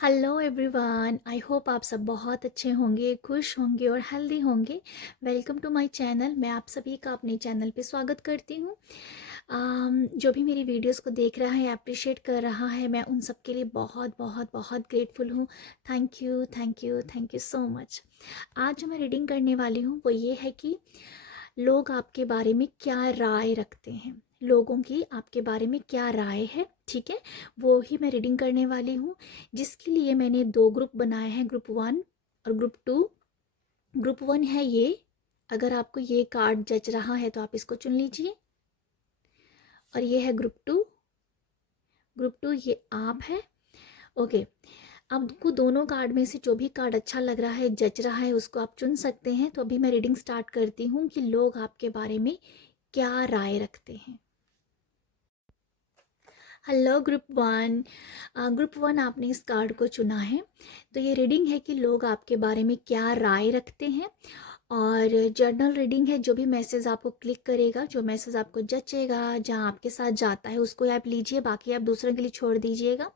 Hello everyone, I hope आप सब बहुत अच्छे होंगे, खुश होंगे और हेल्दी होंगे। Welcome to my channel. मैं आप सभी का अपने चैनल पे स्वागत करती हूँ। जो भी मेरी वीडियोस को देख रहा है, अप्रिशिएट कर रहा है, मैं उन सब के लिए बहुत बहुत बहुत ग्रेटफुल हूँ। Thank you, thank you, thank you so much. आज जो मैं रीडिंग करने वाली हूँ वो ये है कि लोग आपके बारे में क्या राय रखते हैं। लोगों की आपके बारे में क्या राय है, ठीक है, वो ही मैं रीडिंग करने वाली हूँ। जिसके लिए मैंने दो ग्रुप बनाए हैं, ग्रुप वन और ग्रुप टू। ग्रुप वन है ये, अगर आपको ये कार्ड जच रहा है तो आप इसको चुन लीजिए। और ये है ग्रुप टू। ग्रुप टू ये आप है। ओके, आपको दोनों कार्ड में से जो भी कार्ड अच्छा लग रहा है, जच रहा है, उसको आप चुन सकते हैं। तो अभी मैं रीडिंग स्टार्ट करती हूँ कि लोग आपके बारे में क्या राय रखते हैं। Hello group one. Group one, आपने इस कार्ड को चुना है। तो ये रीडिंग है कि लोग आपके बारे में क्या राय रखते हैं। और जर्नल रीडिंग है। जो भी मैसेज आपको क्लिक करेगा, जो मैसेज आपको जचेगा, जहाँ आपके साथ जाता है, उसको आप लीजिए, बाकी आप दूसरों के लिए छोड़ दीजिएगा।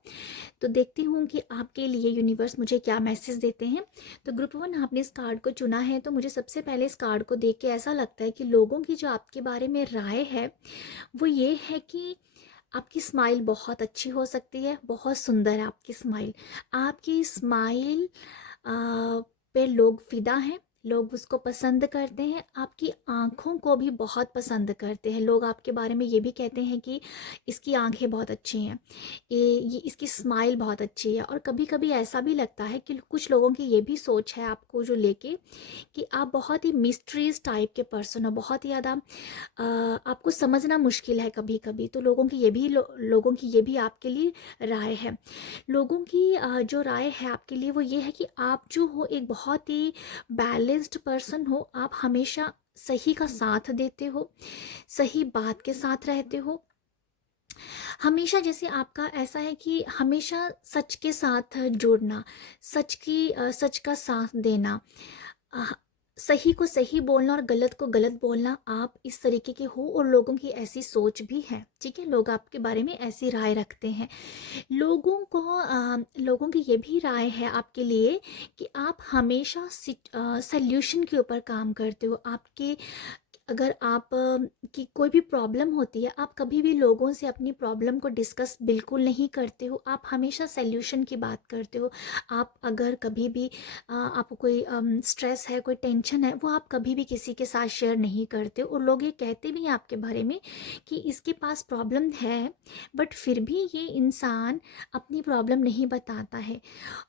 तो देखती हूँ कि आपके लिए यूनिवर्स मुझे क्या मैसेज देते हैं। तो ग्रुप वन, आपने इस कार्ड को चुना है। तो मुझे सबसे पहले इस कार्ड को देख के ऐसा लगता है कि लोगों की जो आपके बारे में राय है वो ये है कि आपकी स्माइल बहुत अच्छी हो सकती है, बहुत सुंदर है आपकी स्माइल। आपकी स्माइल पे लोग फिदा हैं, लोग उसको पसंद करते हैं। आपकी आँखों को भी बहुत पसंद करते हैं लोग। आपके बारे में ये भी कहते हैं कि इसकी आँखें बहुत अच्छी हैं, ये इसकी स्माइल बहुत अच्छी है। और कभी कभी ऐसा भी लगता है कि कुछ लोगों की ये भी सोच है आपको जो लेके कि आप बहुत ही मिस्ट्रीज टाइप के पर्सन हो, बहुत ही ज़्यादा आपको समझना मुश्किल है कभी कभी। तो लोगों की ये भी लोगों की ये भी आपके लिए राय है। लोगों की जो राय है आपके लिए वो ये है कि आप जो हो एक बहुत ही बैलेंस्ड पर्सन हो। आप हमेशा सही का साथ देते हो, सही बात के साथ रहते हो। हमेशा जैसे आपका ऐसा है कि हमेशा सच के साथ जुड़ना, सच का साथ देना, अ, सही को सही बोलना और गलत को गलत बोलना, आप इस तरीके के हो। और लोगों की ऐसी सोच भी है, ठीक है, लोग आपके बारे में ऐसी राय रखते हैं। लोगों की ये भी राय है आपके लिए कि आप हमेशा सल्यूशन के ऊपर काम करते हो। आपके अगर आप की कोई भी प्रॉब्लम होती है, आप कभी भी लोगों से अपनी प्रॉब्लम को डिस्कस बिल्कुल नहीं करते हो। आप हमेशा सल्यूशन की बात करते हो। आप अगर कभी भी आपको कोई स्ट्रेस है, कोई टेंशन है, वो आप कभी भी किसी के साथ शेयर नहीं करते हो। और लोग ये कहते भी हैं आपके बारे में कि इसके पास प्रॉब्लम है, बट फिर भी ये इंसान अपनी प्रॉब्लम नहीं बताता है।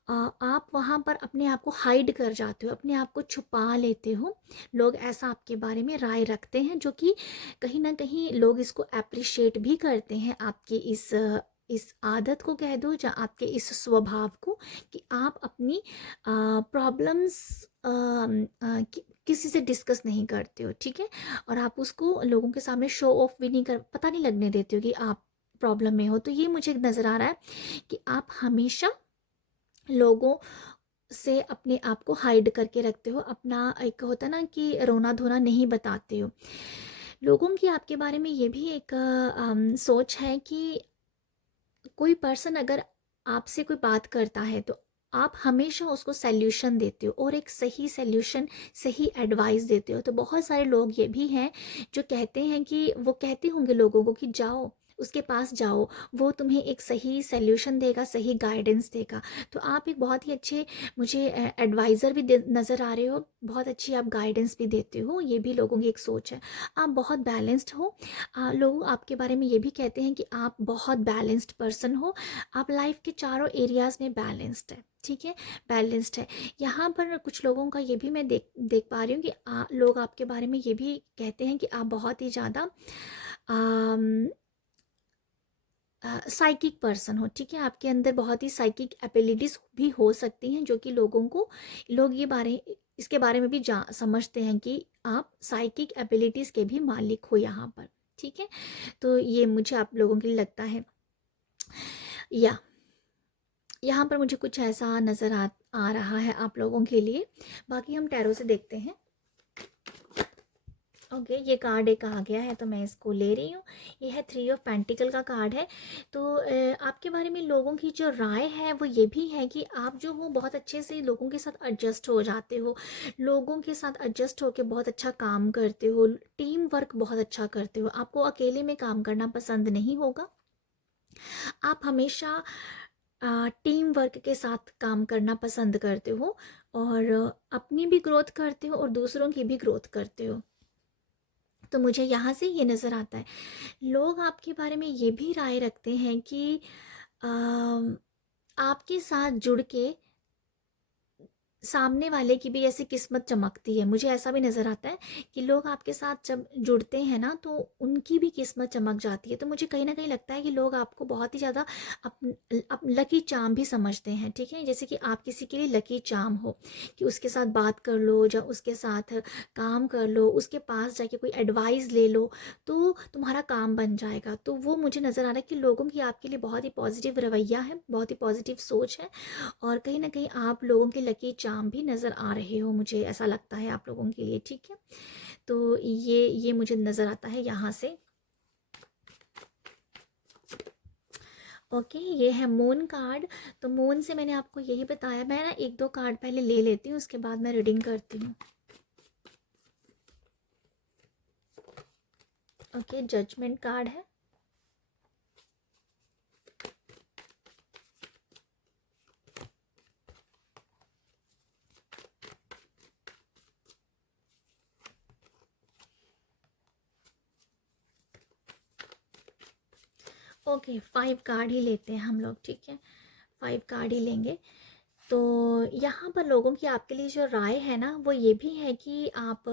आप वहाँ पर अपने आप को हाइड कर जाते हो, अपने आप को छुपा लेते हो। लोग ऐसा आपके बारे में राय रखते हैं, जो कि कहीं ना कहीं लोग इसको अप्रिशिएट भी करते हैं, आपकी इस आदत को कह दो, या आपके इस स्वभाव को, कि आप अपनी प्रॉब्लम्स किसी से डिस्कस नहीं करते हो, ठीक है। और आप उसको लोगों के सामने शो ऑफ भी नहीं कर, पता नहीं लगने देते हो कि आप प्रॉब्लम में हो। तो ये मुझे नज़र आ रहा है कि आप हमेशा लोगों से अपने आप को हाइड करके रखते हो, अपना एक होता है ना कि रोना धोना नहीं बताते हो। लोगों की आपके बारे में ये भी एक सोच है कि कोई पर्सन अगर आपसे कोई बात करता है तो आप हमेशा उसको सल्यूशन देते हो, और एक सही सल्यूशन, सही एडवाइस देते हो। तो बहुत सारे लोग ये भी हैं जो कहते हैं कि वो कहते होंगे लोगों को कि जाओ उसके पास जाओ, वो तुम्हें एक सही सल्यूशन देगा, सही गाइडेंस देगा। तो आप एक बहुत ही अच्छे मुझे एडवाइज़र भी नज़र आ रहे हो, बहुत अच्छी आप गाइडेंस भी देते हो। ये भी लोगों की एक सोच है। आप बहुत बैलेंस्ड हो। लोग आपके बारे में ये भी कहते हैं कि आप बहुत बैलेंस्ड पर्सन हो। आप लाइफ के चारों एरियाज में बैलेंस्ड है, ठीक है, बैलेंस्ड है। यहाँ पर कुछ लोगों का ये भी मैं देख देख पा रही हूँ कि लोग आपके बारे में ये भी कहते हैं कि आप बहुत ही ज़्यादा साइकिक पर्सन हो, ठीक है। आपके अंदर बहुत ही साइकिक एबिलिटीज़ भी हो सकती हैं, जो कि लोग इसके बारे में भी समझते हैं कि आप साइकिक एबिलिटीज़ के भी मालिक हो यहाँ पर, ठीक है। तो ये मुझे आप लोगों के लिए लगता है, या यहाँ पर मुझे कुछ ऐसा नज़र आ रहा है आप लोगों के लिए। बाकी हम टैरो से देखते हैं। ओके, ये कार्ड एक आ गया है तो मैं इसको ले रही हूँ। ये है 3 ऑफ पेंटिकल का कार्ड है। तो आपके बारे में लोगों की जो राय है वो ये भी है कि आप जो हो बहुत अच्छे से लोगों के साथ एडजस्ट हो जाते हो, लोगों के साथ एडजस्ट होकर बहुत अच्छा काम करते हो, टीम वर्क बहुत अच्छा करते हो, आपको अकेले में काम करना पसंद नहीं होगा। आप हमेशा टीम वर्क के साथ काम करना पसंद करते हो, और अपनी भी ग्रोथ करते हो और दूसरों की भी ग्रोथ करते हो। तो मुझे यहाँ से ये नज़र आता है। लोग आपके बारे में ये भी राय रखते हैं कि आपके साथ जुड़ के सामने वाले की भी ऐसी किस्मत चमकती है। मुझे ऐसा भी नज़र आता है कि लोग आपके साथ जब जुड़ते हैं ना तो उनकी भी किस्मत चमक जाती है। तो मुझे कहीं न कहीं लगता है कि लोग आपको बहुत ही ज़्यादा लकी चार्म भी समझते हैं, ठीक है? जैसे कि आप किसी के लिए लकी चार्म हो, कि उसके साथ बात कर लो या उसके साथ काम कर लो, उसके पास जाके कोई एडवाइस ले लो, तो तुम्हारा काम बन जाएगा। तो वो मुझे नज़र आ रहा है कि लोगों की आपके लिए बहुत ही पॉज़िटिव रवैया है, बहुत ही पॉज़िटिव सोच है, और कहीं न कहीं आप लोगों के लकी चार्म भी नज़र आ रहे हो, मुझे ऐसा लगता है आप लोगों के लिए, ठीक है? तो ये मुझे नज़र आता है यहाँ से। ओके, ये है मून कार्ड। तो मून से मैंने आपको यही बताया। मैं ना 1-2 कार्ड पहले ले लेती हूँ, उसके बाद मैं रीडिंग करती हूँ। ओके, जजमेंट कार्ड है। ओके, 5 कार्ड ही लेते हैं हम लोग, ठीक है? 5 कार्ड ही लेंगे। तो यहाँ पर लोगों की आपके लिए जो राय है ना वो ये भी है कि आप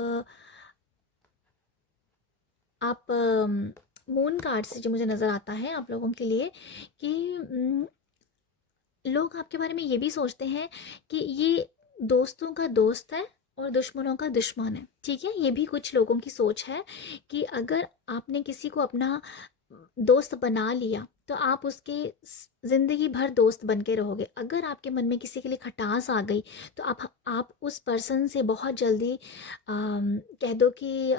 मून कार्ड से जो मुझे नज़र आता है आप लोगों के लिए कि लोग आपके बारे में ये भी सोचते हैं कि ये दोस्तों का दोस्त है और दुश्मनों का दुश्मन है, ठीक है? ये भी कुछ लोगों की सोच है कि अगर आपने किसी को अपना दोस्त बना लिया तो आप उसके ज़िंदगी भर दोस्त बन के रहोगे। अगर आपके मन में किसी के लिए खटास आ गई तो आप उस पर्सन से बहुत जल्दी कह दो कि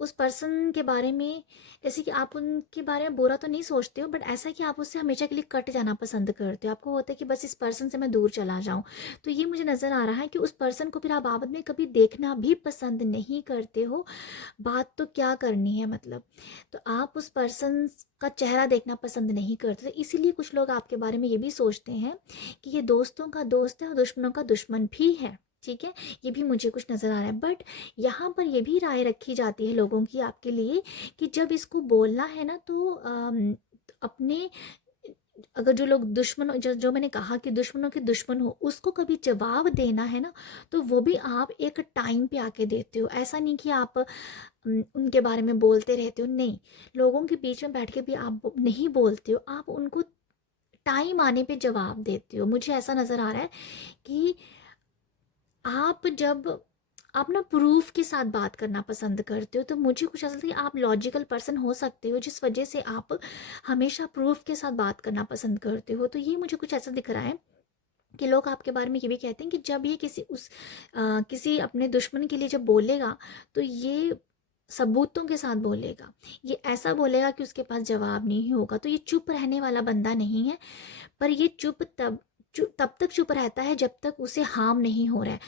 उस पर्सन के बारे में, जैसे कि आप उनके बारे में बुरा तो नहीं सोचते हो, बट ऐसा है कि आप उससे हमेशा के लिए कट जाना पसंद करते हो। आपको होता है कि बस इस पर्सन से मैं दूर चला जाऊं। तो ये मुझे नज़र आ रहा है कि उस पर्सन को फिर आप बाद में कभी देखना भी पसंद नहीं करते हो। बात तो क्या करनी है मतलब। तो आप उस पर्सन का चेहरा देखना पसंद नहीं करते, तो इसीलिए कुछ लोग आपके बारे में ये भी सोचते हैं कि ये दोस्तों का दोस्त है और दुश्मनों का दुश्मन भी है, ठीक है? ये भी मुझे कुछ नज़र आ रहा है। बट यहाँ पर ये भी राय रखी जाती है लोगों की आपके लिए कि जब इसको बोलना है ना तो अपने, अगर जो लोग दुश्मन, जो जो मैंने कहा कि दुश्मनों के दुश्मन हो, उसको कभी जवाब देना है ना तो वो भी आप एक टाइम पे आके देते हो। ऐसा नहीं कि आप उनके बारे में बोलते रहते हो, नहीं। लोगों के बीच में बैठ के भी आप नहीं बोलते हो, आप उनको टाइम आने पे जवाब देते हो। मुझे ऐसा नज़र आ रहा है कि आप जब आप ना प्रूफ के साथ बात करना पसंद करते हो, तो मुझे कुछ ऐसा लगता है कि आप लॉजिकल पर्सन हो सकते हो जिस वजह से आप हमेशा प्रूफ के साथ बात करना पसंद करते हो। तो ये मुझे कुछ ऐसा दिख रहा है कि लोग आपके बारे में ये भी कहते हैं कि जब ये किसी अपने दुश्मन के लिए जब बोलेगा तो ये सबूतों के साथ बोलेगा। ये ऐसा बोलेगा कि उसके पास जवाब नहीं होगा। तो ये चुप रहने वाला बंदा नहीं है, पर ये तब तक चुप रहता है जब तक उसे हार्म नहीं हो रहा है।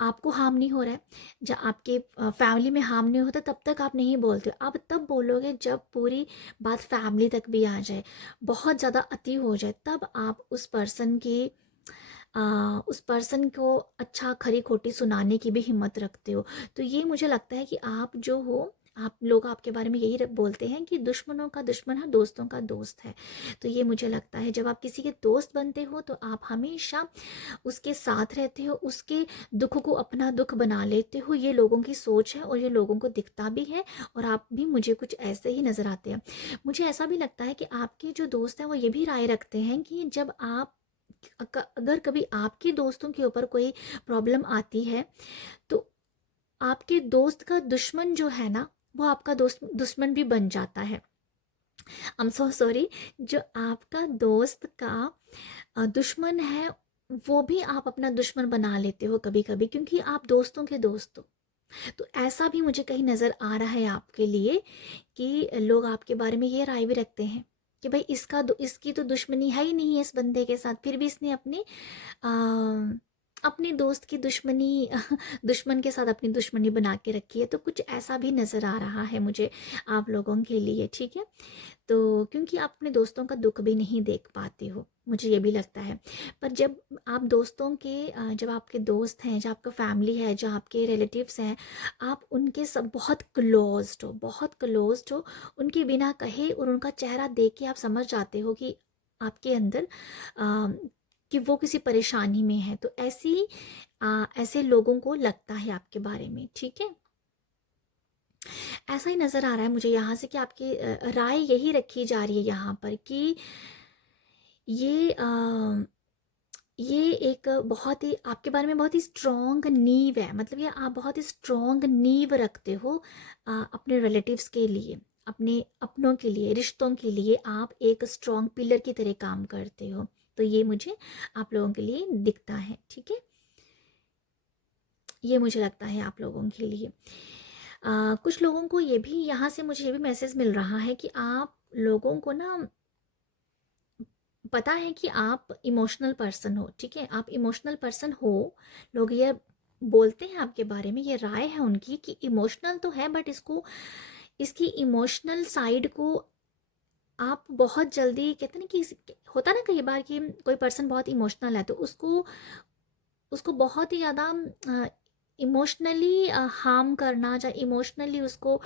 आपको हार्म नहीं हो रहा है, जब आपके फैमिली में हार्म नहीं होता तब तक आप नहीं बोलते हो। आप तब बोलोगे जब पूरी बात फैमिली तक भी आ जाए, बहुत ज़्यादा अति हो जाए, तब आप उस पर्सन को अच्छा खरी खोटी सुनाने की भी हिम्मत रखते हो। तो ये मुझे लगता है कि आप जो हो, आप लोग आपके बारे में यही बोलते हैं कि दुश्मनों का दुश्मन है, दोस्तों का दोस्त है। तो ये मुझे लगता है जब आप किसी के दोस्त बनते हो तो आप हमेशा उसके साथ रहते हो, उसके दुख को अपना दुख बना लेते हो। ये लोगों की सोच है और ये लोगों को दिखता भी है, और आप भी मुझे कुछ ऐसे ही नज़र आते हैं। मुझे ऐसा भी लगता है कि आपके जो दोस्त हैं वो ये भी राय रखते हैं कि जब आप अगर कभी आपके दोस्तों के ऊपर कोई प्रॉब्लम आती है तो आपके दोस्त का दुश्मन जो है ना वो आपका दुश्मन भी बन जाता है। I am so sorry. जो आपका दोस्त का दुश्मन है वो भी आप अपना दुश्मन बना लेते हो कभी कभी, क्योंकि आप दोस्तों के दोस्त हो। तो ऐसा भी मुझे कहीं नज़र आ रहा है आपके लिए कि लोग आपके बारे में ये राय भी रखते हैं कि भाई इसकी तो दुश्मनी है ही नहीं है इस बंदे के साथ, फिर भी इसने अपने दोस्त की दुश्मनी दुश्मन के साथ अपनी दुश्मनी बना के रखी है। तो कुछ ऐसा भी नज़र आ रहा है मुझे आप लोगों के लिए, ठीक है। तो क्योंकि आप अपने दोस्तों का दुख भी नहीं देख पाते हो, मुझे ये भी लगता है। पर जब आप दोस्तों के जब आपके दोस्त हैं, जब आपका फैमिली है, जो आपके रिलेटिव्स हैं, आप उनके सब बहुत क्लोज्ड हो, उनके बिना कहे और उनका चेहरा देख के आप समझ जाते हो कि आपके अंदर कि वो किसी परेशानी में है। तो ऐसे लोगों को लगता है आपके बारे में, ठीक है। ऐसा ही नज़र आ रहा है मुझे यहाँ से कि आपकी राय यही रखी जा रही है यहाँ पर कि ये ये एक बहुत ही आपके बारे में बहुत ही स्ट्रॉन्ग नींव है। मतलब ये आप बहुत ही स्ट्रॉन्ग नींव रखते हो अपने रिलेटिव्स के लिए, अपने अपनों के लिए, रिश्तों के लिए आप एक स्ट्रॉन्ग पिलर की तरह काम करते हो। तो ये मुझे आप लोगों के लिए दिखता है, ठीक है। ये मुझे लगता है आप लोगों के लिए। कुछ लोगों को ये भी यहाँ से मुझे ये भी मैसेज मिल रहा है कि आप लोगों को ना पता है कि आप इमोशनल पर्सन हो, ठीक है। आप इमोशनल पर्सन हो, लोग ये बोलते हैं आपके बारे में, ये राय है उनकी कि इमोशनल तो है बट इसकी इमोशनल साइड को आप बहुत जल्दी कहते हैं ना कि होता ना कई बार कि कोई पर्सन बहुत इमोशनल है तो उसको उसको बहुत ही ज़्यादा इमोशनली हार्म करना, या इमोशनली उसको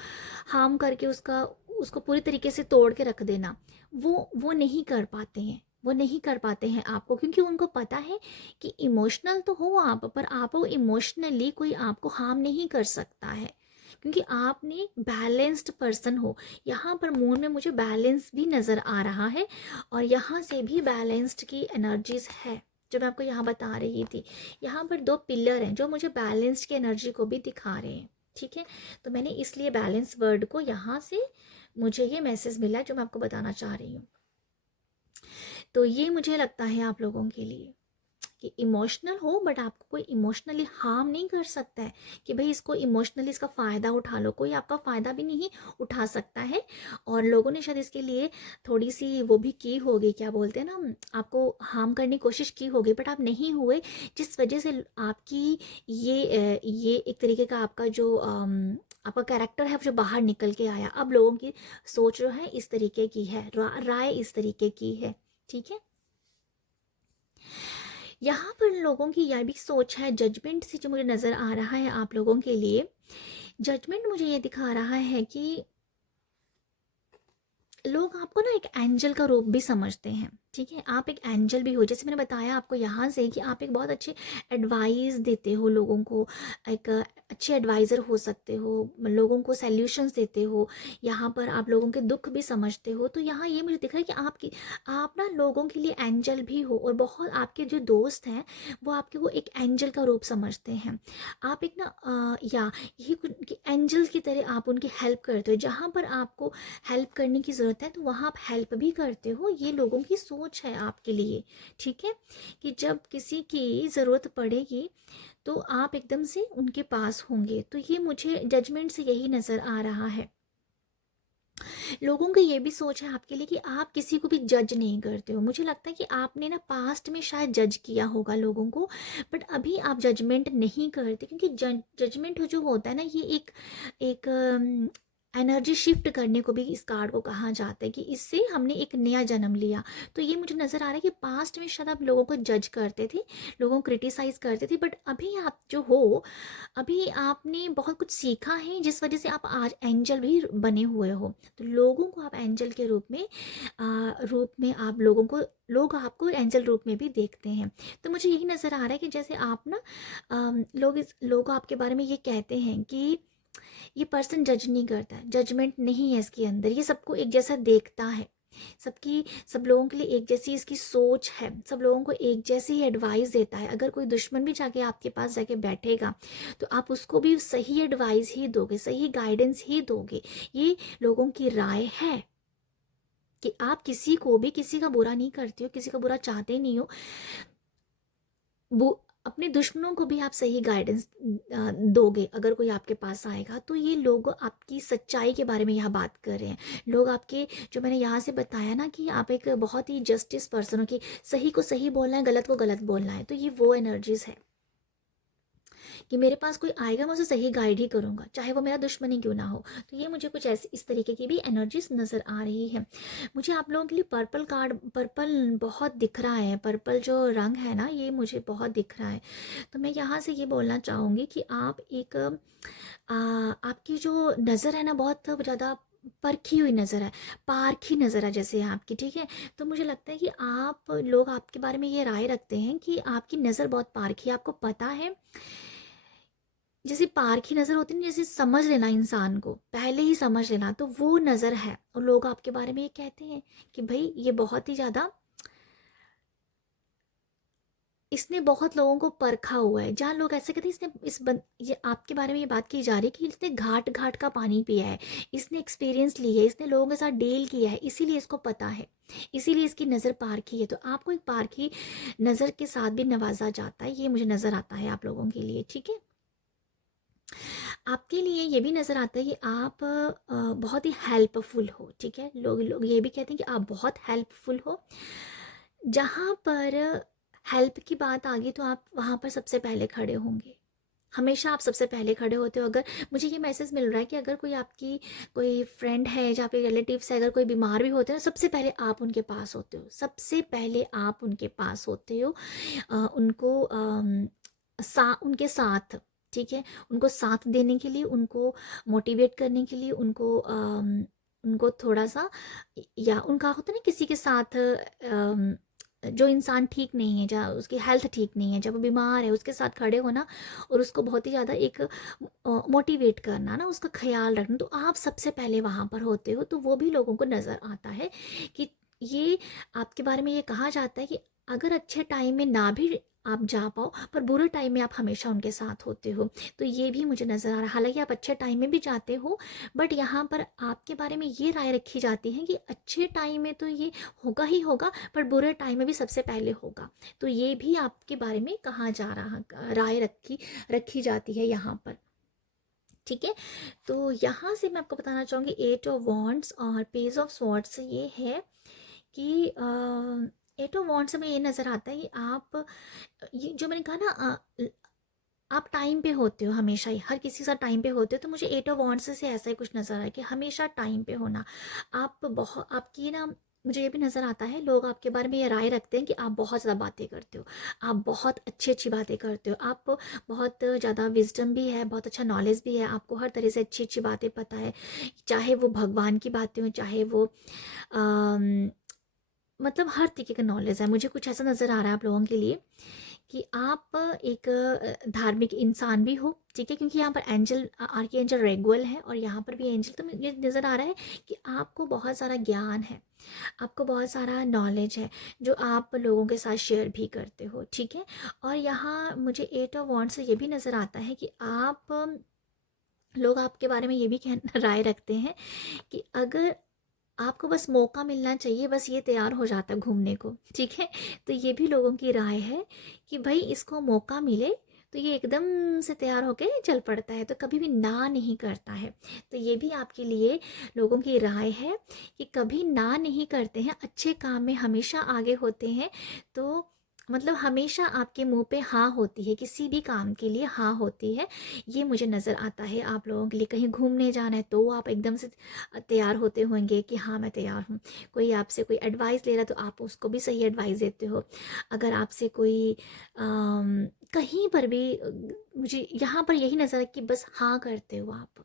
हार्म करके उसको पूरी तरीके से तोड़ के रख देना, वो नहीं कर पाते हैं। वो नहीं कर पाते हैं आपको, क्योंकि उनको पता है कि इमोशनल तो हो आप, पर आप इमोशनली कोई आपको हार्म नहीं कर सकता है, क्योंकि आपने बैलेंस्ड पर्सन हो। यहाँ पर मून में मुझे बैलेंस भी नज़र आ रहा है और यहाँ से भी बैलेंस्ड की एनर्जीज है जो मैं आपको यहाँ बता रही थी। यहाँ पर दो पिलर हैं जो मुझे बैलेंस्ड की एनर्जी को भी दिखा रहे हैं, ठीक है। तो मैंने इसलिए बैलेंस वर्ड को यहाँ से मुझे ये मैसेज मिला है जो मैं आपको बताना चाह रही हूँ। तो ये मुझे लगता है आप लोगों के लिए कि इमोशनल हो बट आपको कोई इमोशनली हार्म नहीं कर सकता है कि भाई इसको इमोशनली इसका फ़ायदा उठा लो, कोई आपका फ़ायदा भी नहीं उठा सकता है। और लोगों ने शायद इसके लिए थोड़ी सी वो भी की होगी, क्या बोलते हैं ना, आपको हार्म करने की कोशिश की होगी बट आप नहीं हुए, जिस वजह से आपकी ये एक तरीके का आपका जो आपका कैरेक्टर है जो बाहर निकल के आया। अब लोगों की सोच जो है इस तरीके की है, राय इस तरीके की है, ठीक है। यहाँ पर लोगों की यह भी सोच है, जजमेंट से जो मुझे नज़र आ रहा है आप लोगों के लिए, जजमेंट मुझे ये दिखा रहा है कि लोग आपको ना एक एंजल का रूप भी समझते हैं, ठीक है। आप एक एंजल भी हो, जैसे मैंने बताया आपको यहाँ से कि आप एक बहुत अच्छे एडवाइस देते हो लोगों को, एक अच्छे एडवाइज़र हो सकते हो, लोगों को सॉल्यूशंस देते हो। यहाँ पर आप लोगों के दुख भी समझते हो। तो यहाँ ये मुझे दिख रहा है कि आप ना लोगों के लिए एंजल भी हो, और बहुत आपके जो दोस्त हैं वो आपके वो एक एंजल का रूप समझते हैं। आप एक ना या ये एंजल्स की तरह आप उनकी हेल्प करते हो। जहाँ पर आपको हेल्प करने की ज़रूरत है तो वहाँ आप हेल्प भी करते हो। ये लोगों की सोच है आपके लिए, ठीक है, कि जब किसी की ज़रूरत पड़ेगी तो आप एकदम से उनके पास होंगे। तो ये मुझे जजमेंट से यही नज़र आ रहा है। लोगों की ये भी सोच है आपके लिए कि आप किसी को भी जज नहीं करते हो। मुझे लगता है कि आपने ना पास्ट में शायद जज किया होगा लोगों को, बट अभी आप जजमेंट नहीं करते, क्योंकि जजमेंट जो होता है ना, ये एक एनर्जी शिफ्ट करने को भी इस कार्ड को कहा जाता है कि इससे हमने एक नया जन्म लिया। तो ये मुझे नज़र आ रहा है कि पास्ट में शायद आप लोगों को जज करते थे, लोगों को क्रिटिसाइज़ करते थे, बट अभी आप जो हो, अभी आपने बहुत कुछ सीखा है जिस वजह से आप आज एंजल भी बने हुए हो। तो लोगों को आप एंजल के रूप में आप लोग आपको एंजल रूप में भी देखते हैं। तो मुझे यही नज़र आ रहा है कि जैसे आप ना लोग आपके बारे में ये कहते हैं कि ये पर्सन जज नहीं करता है, जजमेंट नहीं है इसके अंदर, ये सबको एक जैसा देखता है, सब लोगों के लिए एक जैसी इसकी सोच है, सब लोगों को एक जैसी ही एडवाइस देता है। अगर कोई दुश्मन भी जाके आपके पास जाके बैठेगा तो आप उसको भी सही एडवाइस ही दोगे, सही गाइडेंस ही दोगे। ये लोगों की राय है कि आप किसी का बुरा नहीं करते हो, किसी का बुरा चाहते नहीं हो। अपने दुश्मनों को भी आप सही गाइडेंस दोगे। अगर कोई आपके पास आएगा तो ये लोग आपकी सच्चाई के बारे में यहाँ बात कर रहे हैं। लोग आपके, जो मैंने यहाँ से बताया ना कि आप एक बहुत ही जस्टिस पर्सन हो, कि सही को सही बोलना है, गलत को गलत बोलना है, तो ये वो एनर्जीज है कि मेरे पास कोई आएगा, मैं उसे सही गाइड ही करूँगा, चाहे वो मेरा दुश्मन ही क्यों ना हो। तो ये मुझे कुछ ऐसे इस तरीके की भी एनर्जीज नज़र आ रही है। मुझे आप लोगों के लिए पर्पल कार्ड, पर्पल बहुत दिख रहा है, पर्पल जो रंग है ना, ये मुझे बहुत दिख रहा है। तो मैं यहाँ से ये बोलना चाहूँगी कि आप एक आपकी जो नज़र है ना, बहुत ज़्यादा परखी हुई नज़र है, पारखी नज़र है जैसे आपकी, ठीक है। तो मुझे लगता है कि आप लोग आपके बारे में ये राय रखते हैं कि आपकी नज़र बहुत पारखी है, आपको पता है। जैसे पारखी नज़र होती है ना, जैसे समझ लेना इंसान को, पहले ही समझ लेना, तो वो नज़र है। और लोग आपके बारे में ये कहते हैं कि भाई ये बहुत ही ज़्यादा, इसने बहुत लोगों को परखा हुआ है। जहाँ लोग ऐसे कहते हैं इसने ये आपके बारे में ये बात की जा रही है कि इसने घाट घाट का पानी पिया है, इसने एक्सपीरियंस ली है, इसने लोगों के साथ डील किया है, इसीलिए इसको पता है, इसीलिए इसकी नज़र पारखी है। तो आपको एक पारखी नज़र के साथ भी नवाजा जाता है, ये मुझे नज़र आता है आप लोगों के लिए, ठीक है। आपके लिए ये भी नज़र आता है कि आप बहुत ही हेल्पफुल हो, ठीक है। लोग लोग ये भी कहते हैं कि आप बहुत हेल्पफुल हो। जहाँ पर हेल्प की बात आ गई तो आप वहाँ पर सबसे पहले खड़े होंगे, हमेशा आप सबसे पहले खड़े होते हो। अगर मुझे ये मैसेज मिल रहा है कि अगर कोई आपकी कोई फ्रेंड है या आपके रिलेटिव्स है, अगर कोई बीमार भी होते हैं, सबसे पहले आप उनके पास होते हो, सबसे पहले आप उनके पास होते हो। उनको उनके साथ, ठीक है, उनको साथ देने के लिए, उनको मोटिवेट करने के लिए, उनको थोड़ा सा, या उनका होता है ना किसी के साथ, जो इंसान ठीक नहीं है, जहाँ उसकी हेल्थ ठीक नहीं है, जब वो बीमार है, उसके साथ खड़े होना और उसको बहुत ही ज़्यादा एक मोटिवेट करना ना, उसका ख्याल रखना, तो आप सबसे पहले वहाँ पर होते हो। तो वो भी लोगों को नज़र आता है कि ये आपके बारे में ये कहा जाता है कि अगर अच्छे टाइम में ना भी आप जा पाओ, पर बुरे टाइम में आप हमेशा उनके साथ होते हो। तो ये भी मुझे नज़र आ रहा है। हालांकि आप अच्छे टाइम में भी जाते हो, बट यहाँ पर आपके बारे में ये राय रखी जाती है कि अच्छे टाइम में तो ये होगा ही होगा, पर बुरे टाइम में भी सबसे पहले होगा। तो ये भी आपके बारे में कहा जा रहा, राय रखी रखी जाती है यहाँ पर, ठीक है। तो यहाँ से मैं आपको बताना चाहूँगी 8 ऑफ वॉन्ड्स और पेज ऑफ स्वॉर्ड्स ये है कि 8 ऑफ वॉन्ड्स में ये नज़र आता है कि आप, ये जो मैंने कहा ना, आप टाइम पे होते हो हमेशा ही, हर किसी के साथ टाइम पे होते हो। तो मुझे 8 ऑफ वॉन्ड्स से ऐसा ही कुछ नज़र आया कि हमेशा टाइम पे होना। आप बहुत, आपकी ना, मुझे ये भी नज़र आता है, लोग आपके बारे में ये राय रखते हैं कि आप बहुत ज़्यादा बातें करते हो, आप बहुत अच्छी अच्छी बातें करते हो, आप बहुत ज़्यादा विजडम भी है, बहुत अच्छा नॉलेज भी है, आपको हर तरह से अच्छी अच्छी बातें पता है, चाहे वो भगवान की बातें हो, चाहे वो मतलब हर तरीके का नॉलेज है। मुझे कुछ ऐसा नज़र आ रहा है आप लोगों के लिए कि आप एक धार्मिक इंसान भी हो, ठीक है, क्योंकि यहाँ पर एंजल, आर्की एंजल रेगुअल है और यहाँ पर भी एंजल। तो मुझे नज़र आ रहा है कि आपको बहुत सारा ज्ञान है, आपको बहुत सारा नॉलेज है, जो आप लोगों के साथ शेयर भी करते हो, ठीक है। और यहाँ मुझे 8 ऑफ वॉन्ड्स से ये भी नज़र आता है कि आप, लोग आपके बारे में ये भी कह राय रखते हैं कि अगर आपको बस मौका मिलना चाहिए, बस ये तैयार हो जाता है घूमने को, ठीक है। तो ये भी लोगों की राय है कि भाई इसको मौका मिले तो ये एकदम से तैयार होके चल पड़ता है, तो कभी भी ना नहीं करता है। तो ये भी आपके लिए लोगों की राय है कि कभी ना नहीं करते हैं, अच्छे काम में हमेशा आगे होते हैं। तो मतलब हमेशा आपके मुंह पे हाँ होती है, किसी भी काम के लिए हाँ होती है। ये मुझे नज़र आता है आप लोगों के लिए। कहीं घूमने जाना है तो आप एकदम से तैयार होते होंगे कि हाँ मैं तैयार हूँ। कोई आपसे कोई एडवाइस ले रहा है तो आप उसको भी सही एडवाइस देते हो। अगर आपसे कोई कहीं पर भी मुझे यहाँ पर यही नज़र है कि बस हाँ करते हो आप,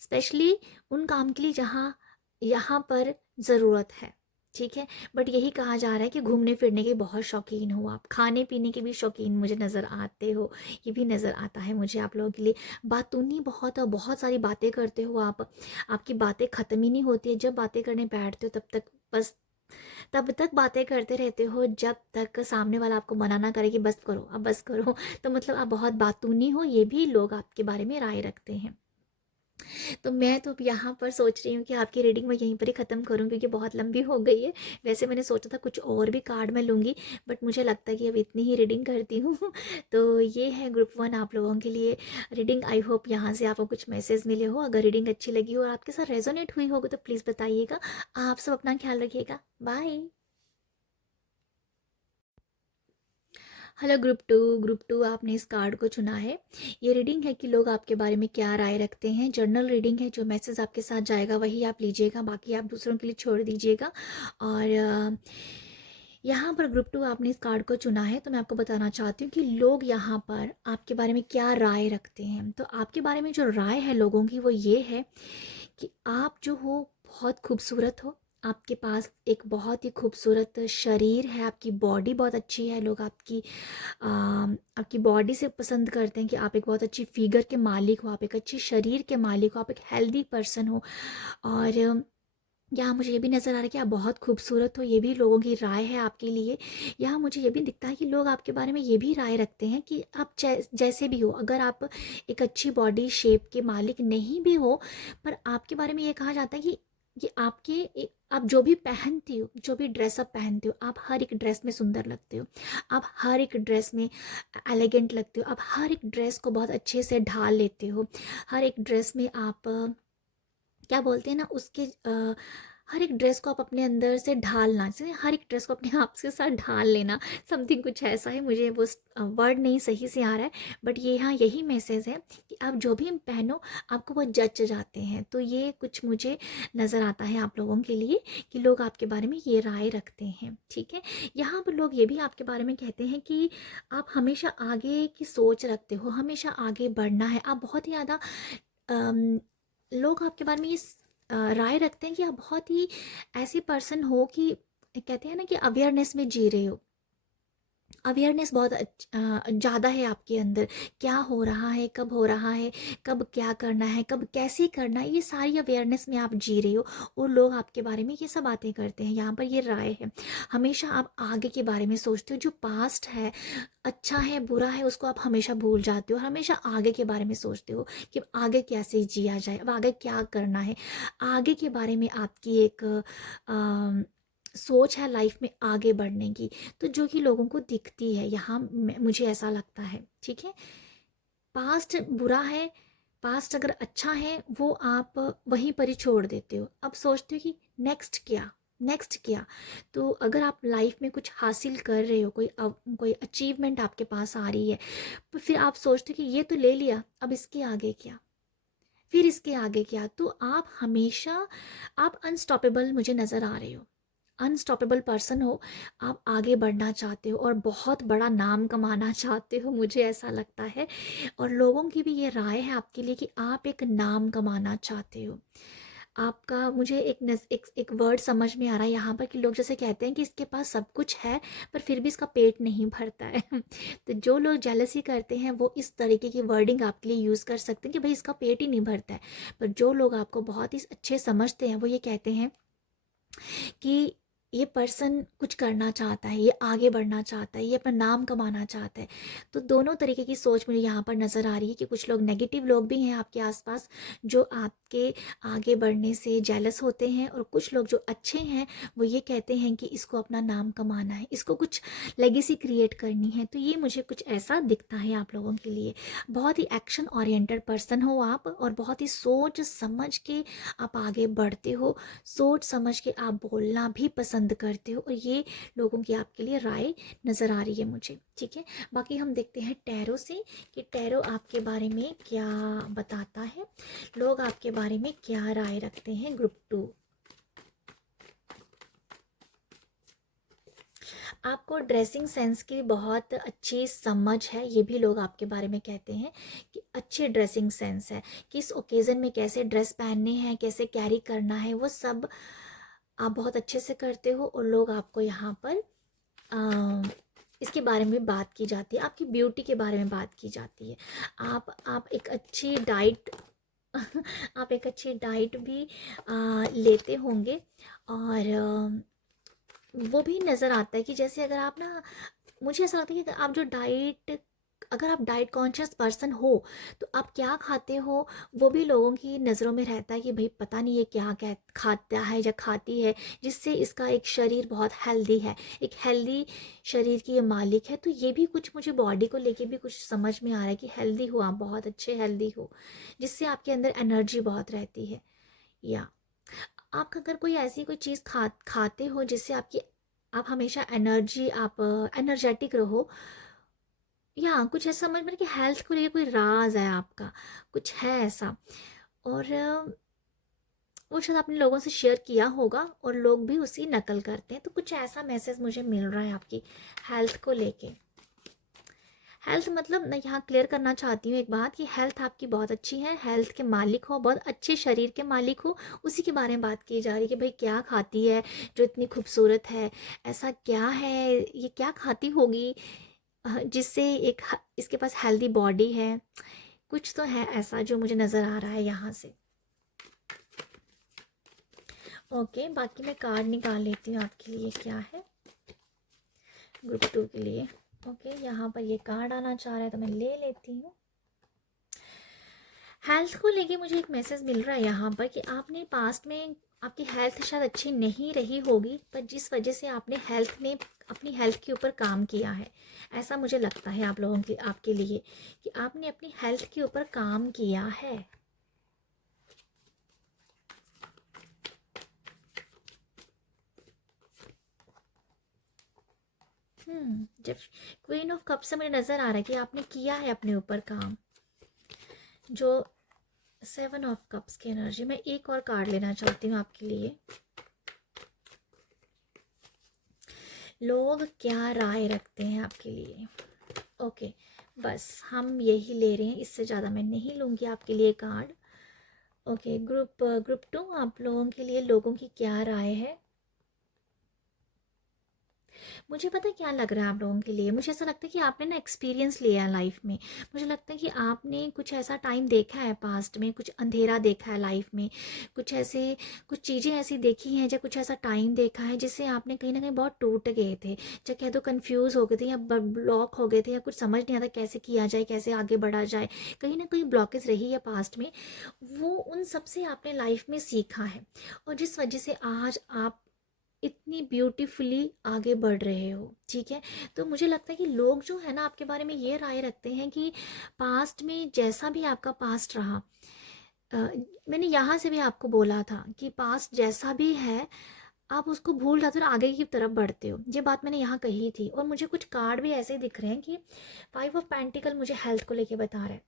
स्पेशली उन काम के लिए जहाँ यहाँ पर ज़रूरत है, ठीक है। बट यही कहा जा रहा है कि घूमने फिरने के बहुत शौकीन हो आप, खाने पीने के भी शौकीन मुझे नज़र आते हो, ये भी नज़र आता है मुझे आप लोगों के लिए। बातूनी बहुत, और बहुत सारी बातें करते हो आप, आपकी बातें ख़त्म ही नहीं होती है। जब बातें करने बैठते हो तब तक बस, तब तक बातें करते रहते हो जब तक सामने वाला आपको मना ना करे कि बस करो, अब बस करो। तो मतलब आप बहुत बातूनी हो, ये भी लोग आपके बारे में राय रखते हैं। तो मैं तो अब यहाँ पर सोच रही हूँ कि आपकी रीडिंग मैं यहीं पर ही ख़त्म करूँ, क्योंकि बहुत लंबी हो गई है। वैसे मैंने सोचा था कुछ और भी कार्ड मैं लूँगी, बट मुझे लगता है कि अब इतनी ही रीडिंग करती हूँ। तो ये है ग्रुप वन आप लोगों के लिए रीडिंग। आई होप यहाँ से आपको कुछ मैसेज मिले हो। अगर रीडिंग अच्छी लगी हो और आपके साथ रेजोनेट हुई होगी तो प्लीज़ बताइएगा। आप सब अपना ख्याल रखिएगा। बाय। हेलो ग्रुप टू आपने इस कार्ड को चुना है। ये रीडिंग है कि लोग आपके बारे में क्या राय रखते हैं। जर्नल रीडिंग है, जो मैसेज आपके साथ जाएगा वही आप लीजिएगा, बाकी आप दूसरों के लिए छोड़ दीजिएगा। और यहाँ पर ग्रुप टू आपने इस कार्ड को चुना है, तो मैं आपको बताना चाहती हूँ कि लोग यहाँ पर आपके बारे में क्या राय रखते हैं। तो आपके बारे में जो राय है लोगों की वो ये है कि आप जो हो बहुत खूबसूरत हो। आपके पास एक बहुत ही खूबसूरत शरीर है, आपकी बॉडी बहुत अच्छी है। लोग आपकी बॉडी से पसंद करते हैं कि आप एक बहुत अच्छी फिगर के मालिक हो, आप एक अच्छी शरीर के मालिक हो, आप एक हेल्दी पर्सन हो। और यहाँ मुझे ये भी नज़र आ रहा है कि आप बहुत खूबसूरत हो, ये भी लोगों की राय है आपके लिए। यहाँ मुझे ये भी दिखता है कि लोग आपके बारे में ये भी राय रखते हैं कि आप जैसे भी हो, अगर आप एक अच्छी बॉडी शेप के मालिक नहीं भी हो, पर आपके बारे में ये कहा जाता है कि आप जो भी पहनती हो, जो भी ड्रेसअप पहनते हो, आप हर एक ड्रेस में सुंदर लगते हो। आप हर एक ड्रेस में एलिगेंट लगते हो। आप हर एक ड्रेस को बहुत अच्छे से ढाल लेते हो। हर एक ड्रेस में आप क्या बोलते हैं ना उसके हर एक ड्रेस को आप अपने अंदर से ढालना, जैसे हर एक ड्रेस को अपने आप के साथ ढाल लेना, समथिंग कुछ ऐसा है। मुझे वो वर्ड नहीं सही से आ रहा है, बट ये हाँ यही मैसेज है कि आप जो भी पहनो आपको वो जच जाते हैं। तो ये कुछ मुझे नज़र आता है आप लोगों के लिए कि लोग आपके बारे में ये राय रखते हैं। ठीक है, यहाँ पर लोग ये भी आपके बारे में कहते हैं कि आप हमेशा आगे की सोच रखते हो, हमेशा आगे बढ़ना है। आप बहुत ही ज़्यादा अम, लोग आपके बारे में ये राय रखते हैं कि आप बहुत ही ऐसी पर्सन हो कि कहते हैं ना कि अवेयरनेस में जी रहे हो। अवेयरनेस बहुत ज़्यादा है आपके अंदर, क्या हो रहा है, कब हो रहा है, कब क्या करना है, कब कैसे करना है, ये सारी अवेयरनेस में आप जी रहे हो। और लोग आपके बारे में ये सब बातें करते हैं। यहाँ पर ये राय है, हमेशा आप आगे के बारे में सोचते हो। जो पास्ट है, अच्छा है बुरा है, उसको आप हमेशा भूल जाते हो, हमेशा आगे के बारे में सोचते हो कि अब आगे कैसे जिया जाए, अब आगे क्या करना है। आगे के बारे में आपकी एक सोच है लाइफ में आगे बढ़ने की, तो जो कि लोगों को दिखती है यहाँ मुझे ऐसा लगता है। ठीक है, पास्ट बुरा है, पास्ट अगर अच्छा है वो आप वहीं पर ही छोड़ देते हो। अब सोचते हो कि नेक्स्ट क्या, नेक्स्ट क्या। तो अगर आप लाइफ में कुछ हासिल कर रहे हो, कोई अचीवमेंट आपके पास आ रही है, तो फिर आप सोचते हो कि ये तो ले लिया, अब इसके आगे क्या, फिर इसके आगे क्या। तो आप हमेशा आप अनस्टॉपेबल मुझे नज़र आ रहे हो, अनस्टॉपेबल पर्सन हो। आप आगे बढ़ना चाहते हो और बहुत बड़ा नाम कमाना चाहते हो, मुझे ऐसा लगता है। और लोगों की भी ये राय है आपके लिए कि आप एक नाम कमाना चाहते हो। आपका मुझे एक वर्ड समझ में आ रहा है यहाँ पर कि लोग जैसे कहते हैं कि इसके पास सब कुछ है पर फिर भी इसका पेट नहीं भरता है। तो जो लोग जेलसी करते हैं वो इस तरीके की वर्डिंग आपके लिए यूज़ कर सकते हैं कि भाई इसका पेट ही नहीं भरता है। पर जो लोग आपको बहुत ही अच्छे समझते हैं वो ये कहते हैं कि ये पर्सन कुछ करना चाहता है, ये आगे बढ़ना चाहता है, ये अपना नाम कमाना चाहता है। तो दोनों तरीके की सोच मुझे यहाँ पर नज़र आ रही है कि कुछ लोग नेगेटिव लोग भी हैं आपके आसपास जो आपके आगे बढ़ने से जेलस होते हैं, और कुछ लोग जो अच्छे हैं वो ये कहते हैं कि इसको अपना नाम कमाना है, इसको कुछ लेगेसी क्रिएट करनी है। तो ये मुझे कुछ ऐसा दिखता है आप लोगों के लिए। बहुत ही एक्शन ओरिएंटेड पर्सन हो आप, और बहुत ही सोच समझ के आप आगे बढ़ते हो, सोच समझ के आप बोलना भी पसंद करते हो, और ये लोगों की आपके लिए राय नज़र आ रही है मुझे। ठीक है, बाकी हम देखते हैं टैरो से कि टैरो आपके बारे में क्या बताता है, लोग आपके बारे में क्या राय रखते हैं। ग्रुप टू, आपको ड्रेसिंग सेंस की बहुत अच्छी समझ है, ये भी लोग आपके बारे में कहते हैं कि अच्छी ड्रेसिंग सेंस है, किस ओकेज़न में कैसे ड्रेस पहनने हैं, कैसे कैरी करना है, वो सब आप बहुत अच्छे से करते हो। और लोग आपको यहाँ पर इसके बारे में बात की जाती है, आपकी ब्यूटी के बारे में बात की जाती है। आप एक अच्छी डाइट आप एक अच्छी डाइट भी लेते होंगे। और वो भी नज़र आता है कि जैसे अगर आप ना, मुझे ऐसा लगता है कि आप जो डाइट अगर आप डाइट कॉन्शियस पर्सन हो तो आप क्या खाते हो वो भी लोगों की नज़रों में रहता है कि भाई पता नहीं ये क्या क्या खाता है या खाती है, जिससे इसका एक शरीर बहुत हेल्दी है, एक हेल्दी शरीर की ये मालिक है। तो ये भी कुछ मुझे बॉडी को लेके भी कुछ समझ में आ रहा है कि हेल्दी हो, आप बहुत अच्छे हेल्दी हो, जिससे आपके अंदर एनर्जी बहुत रहती है। या आप अगर कोई ऐसी कोई चीज़ खाते हो जिससे आपकी आप हमेशा एनर्जी आप एनर्जेटिक रहो, या कुछ ऐसा समझ में कि हेल्थ को लेके कोई राज है आपका, कुछ है ऐसा, और वो शायद आपने लोगों से शेयर किया होगा और लोग भी उसी नकल करते हैं। तो कुछ ऐसा मैसेज मुझे मिल रहा है आपकी हेल्थ को लेके। हेल्थ मतलब मैं यहाँ क्लियर करना चाहती हूँ एक बात कि हेल्थ आपकी बहुत अच्छी है, हेल्थ के मालिक हो, बहुत अच्छे शरीर के मालिक हो, उसी के बारे में बात की जा रही है कि भाई क्या खाती है जो इतनी खूबसूरत है, ऐसा क्या है, ये क्या खाती होगी जिससे इसके पास हेल्दी बॉडी है। कुछ तो है ऐसा जो मुझे नज़र आ रहा है यहाँ से। ओके, बाकी मैं कार्ड निकाल लेती हूँ आपके लिए क्या है ग्रुप 2 के लिए। ओके, यहाँ पर ये कार्ड आना चाह रहा है तो मैं ले लेती हूँ। हेल्थ को लेके मुझे एक मैसेज मिल रहा है यहाँ पर कि आपने पास्ट में आपकी हेल्थ शायद अच्छी नहीं रही होगी, पर जिस वजह से आपने हेल्थ में अपनी हेल्थ के ऊपर काम किया है, ऐसा मुझे लगता है आप लोगों के आपके लिए कि आपने अपनी हेल्थ के ऊपर काम किया है। जब क्वीन ऑफ कप से मुझे नज़र आ रहा है कि आपने किया है अपने ऊपर काम। जो 7 ऑफ कप्स की एनर्जी, मैं एक और कार्ड लेना चाहती हूँ आपके लिए। लोग क्या राय रखते हैं आपके लिए। ओके, बस हम यही ले रहे हैं, इससे ज़्यादा मैं नहीं लूँगी आपके लिए कार्ड। ओके, ग्रुप 2 आप लोगों के लिए लोगों की क्या राय है। मुझे पता है क्या लग रहा है आप लोगों के लिए, मुझे ऐसा लगता है कि आपने ना एक्सपीरियंस लिया है लाइफ में। मुझे लगता है कि आपने कुछ ऐसा टाइम देखा है पास्ट में, कुछ अंधेरा देखा है लाइफ में, कुछ ऐसे कुछ चीज़ें ऐसी देखी हैं, या कुछ ऐसा टाइम देखा है जिससे आपने कहीं ना कहीं बहुत टूट गए थे, चाहे कह दो कन्फ्यूज़ हो गए थे या ब्लॉक हो गए थे, या कुछ समझ नहीं आता कैसे किया जाए, कैसे आगे बढ़ा जाए, कहीं ना कहीं ब्लॉकेज रही है पास्ट में। वो उन सब से आपने लाइफ में सीखा है, और जिस वजह से आज आप इतनी ब्यूटीफुली आगे बढ़ रहे हो। ठीक है, तो मुझे लगता है कि लोग जो है ना आपके बारे में ये राय रखते हैं कि पास्ट में जैसा भी आपका पास्ट रहा, अ, मैंने यहाँ से भी आपको बोला था कि पास्ट जैसा भी है आप उसको भूल जाते हो और आगे की तरफ बढ़ते हो, ये बात मैंने यहाँ कही थी। और मुझे कुछ कार्ड भी ऐसे ही दिख रहे हैं कि 5 ऑफ पेंटिकल मुझे हेल्थ को लेके बता रहा है।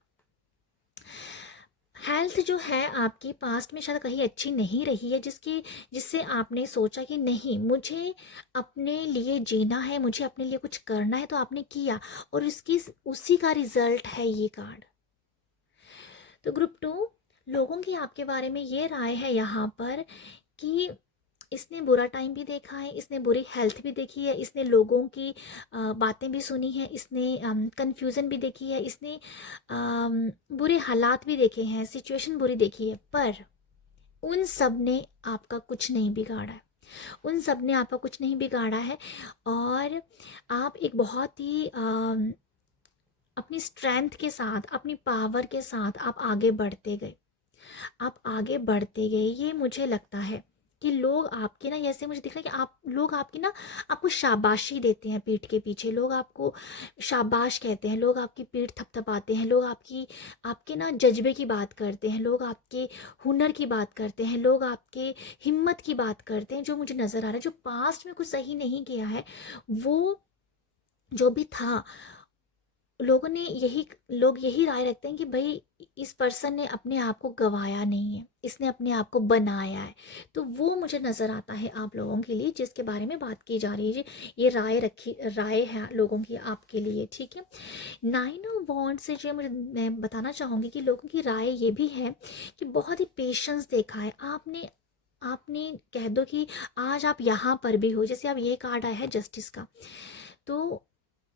हेल्थ जो है आपकी पास्ट में शायद कहीं अच्छी नहीं रही है, जिससे आपने सोचा कि नहीं मुझे अपने लिए जीना है, मुझे अपने लिए कुछ करना है, तो आपने किया, और इसकी उसी का रिजल्ट है ये कार्ड। तो ग्रुप 2 लोगों की आपके बारे में ये राय है यहाँ पर कि इसने बुरा टाइम भी देखा है, इसने बुरी हेल्थ भी देखी है, इसने लोगों की बातें भी सुनी है, इसने कंफ्यूजन भी देखी है, इसने बुरे हालात भी देखे हैं, सिचुएशन बुरी देखी है, पर उन सब ने आपका कुछ नहीं बिगाड़ा है, उन सब ने आपका कुछ नहीं बिगाड़ा है। और आप एक बहुत ही अपनी स्ट्रेंथ के साथ, अपनी पावर के साथ आप आगे बढ़ते गए, आप आगे बढ़ते गए। ये मुझे लगता है कि लोग आपकी ना, जैसे मुझे दिख रहा है कि आप लोग आपकी ना आपको शाबाशी देते हैं पीठ के पीछे, लोग आपको शाबाश कहते हैं, लोग आपकी पीठ थपथपाते हैं, लोग आपके ना जज्बे की बात करते हैं, लोग आपके हुनर की बात करते हैं, लोग आपके हिम्मत की बात करते हैं। जो मुझे नज़र आ रहा है, जो पास्ट में कुछ सही नहीं किया है, वो जो भी था, लोग यही राय रखते हैं कि भाई इस पर्सन ने अपने आप को गवाया नहीं है, इसने अपने आप को बनाया है। तो वो मुझे नज़र आता है आप लोगों के लिए जिसके बारे में बात की जा रही है, ये राय है लोगों की आपके लिए। ठीक है, 9 ऑफ वॉन्ड्स से जो मैं बताना चाहूँगी कि लोगों की राय ये भी है कि बहुत ही पेशेंस देखा है आपने। आपने कह दो कि आज आप यहाँ पर भी हो, जैसे अब ये कार्ड आया है जस्टिस का, तो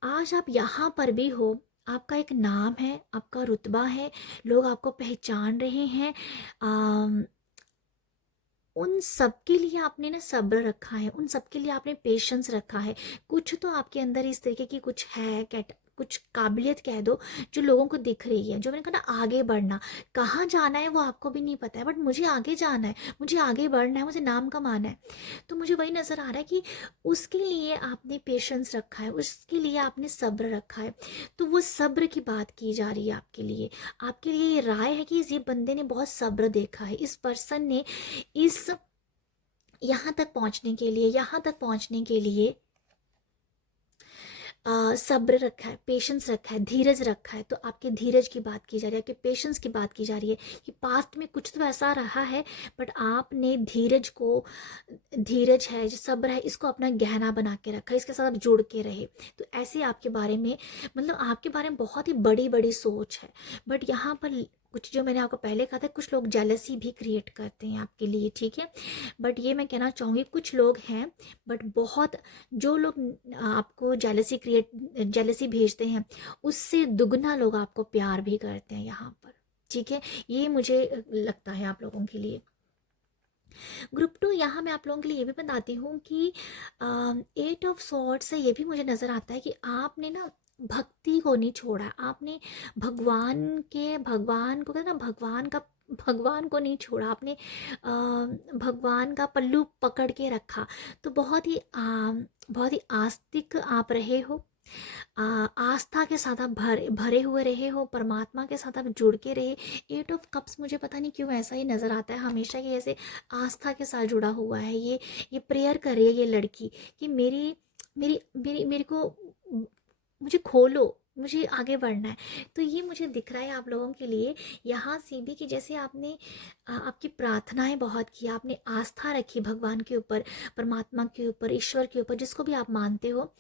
आज आप यहाँ पर भी हो, आपका एक नाम है, आपका रुतबा है, लोग आपको पहचान रहे हैं। उन सब के लिए आपने ना सब्र रखा है, उन सब के लिए आपने पेशेंस रखा है। कुछ तो आपके अंदर इस तरीके की कुछ है, कुछ काबिलियत कह दो जो लोगों को दिख रही है। जो मैंने कहा ना, आगे बढ़ना, कहाँ जाना है वो आपको भी नहीं पता है, बट मुझे आगे जाना है, मुझे आगे बढ़ना है, मुझे नाम कमाना है। तो मुझे वही नज़र आ रहा है कि उसके लिए आपने पेशेंस रखा है, उसके लिए आपने सब्र रखा है। तो वो सब्र की बात की जा रही है आपके लिए। आपके लिए ये राय है कि इस ये बंदे ने बहुत सब्र देखा है, इस पर्सन ने इस यहाँ तक पहुँचने के लिए, यहाँ तक पहुँचने के लिए सब्र रखा है, पेशेंस रखा है, धीरज रखा है। तो आपके धीरज की बात की जा रही है, आपके पेशेंस की बात की जा रही है कि पास्ट में कुछ तो ऐसा रहा है, बट आपने धीरज है, जो सब्र है, इसको अपना गहना बना के रखा है, इसके साथ आप जुड़ के रहे। तो ऐसे आपके बारे में, मतलब आपके बारे में बहुत ही बड़ी बड़ी सोच है। बट यहाँ पर कुछ, जो मैंने आपको पहले कहा था, कुछ लोग जेलसी भी क्रिएट करते हैं आपके लिए, ठीक है। बट ये मैं कहना चाहूँगी, कुछ लोग हैं, बट बहुत, जो लोग आपको जेलसी भेजते हैं, उससे दुगना लोग आपको प्यार भी करते हैं यहाँ पर, ठीक है। ये मुझे लगता है आप लोगों के लिए। ग्रुप 2, यहाँ मैं आप लोगों के लिए ये भी बताती हूँ कि 8 ऑफ सॉर्ड्स से ये भी मुझे नज़र आता है कि आपने ना भक्ति को नहीं छोड़ा, आपने भगवान को कहते ना, भगवान को नहीं छोड़ा आपने, भगवान का पल्लू पकड़ के रखा। तो बहुत ही आस्तिक आप रहे हो, आस्था के साथ आप भरे हुए रहे हो, परमात्मा के साथ आप जुड़ के रहे। 8 ऑफ कप्स मुझे पता नहीं क्यों ऐसा ही नज़र आता है हमेशा, ये ऐसे आस्था के साथ जुड़ा हुआ है। ये प्रेयर कर रही है ये लड़की कि मेरी मेरी मेरी मेरे को मुझे खोलो, मुझे आगे बढ़ना है। तो ये मुझे दिख रहा है आप लोगों के लिए यहाँ से भी कि जैसे आपने आपकी प्रार्थनाएं बहुत की, आपने आस्था रखी भगवान के ऊपर, परमात्मा के ऊपर, ईश्वर के ऊपर, जिसको भी आप मानते हो,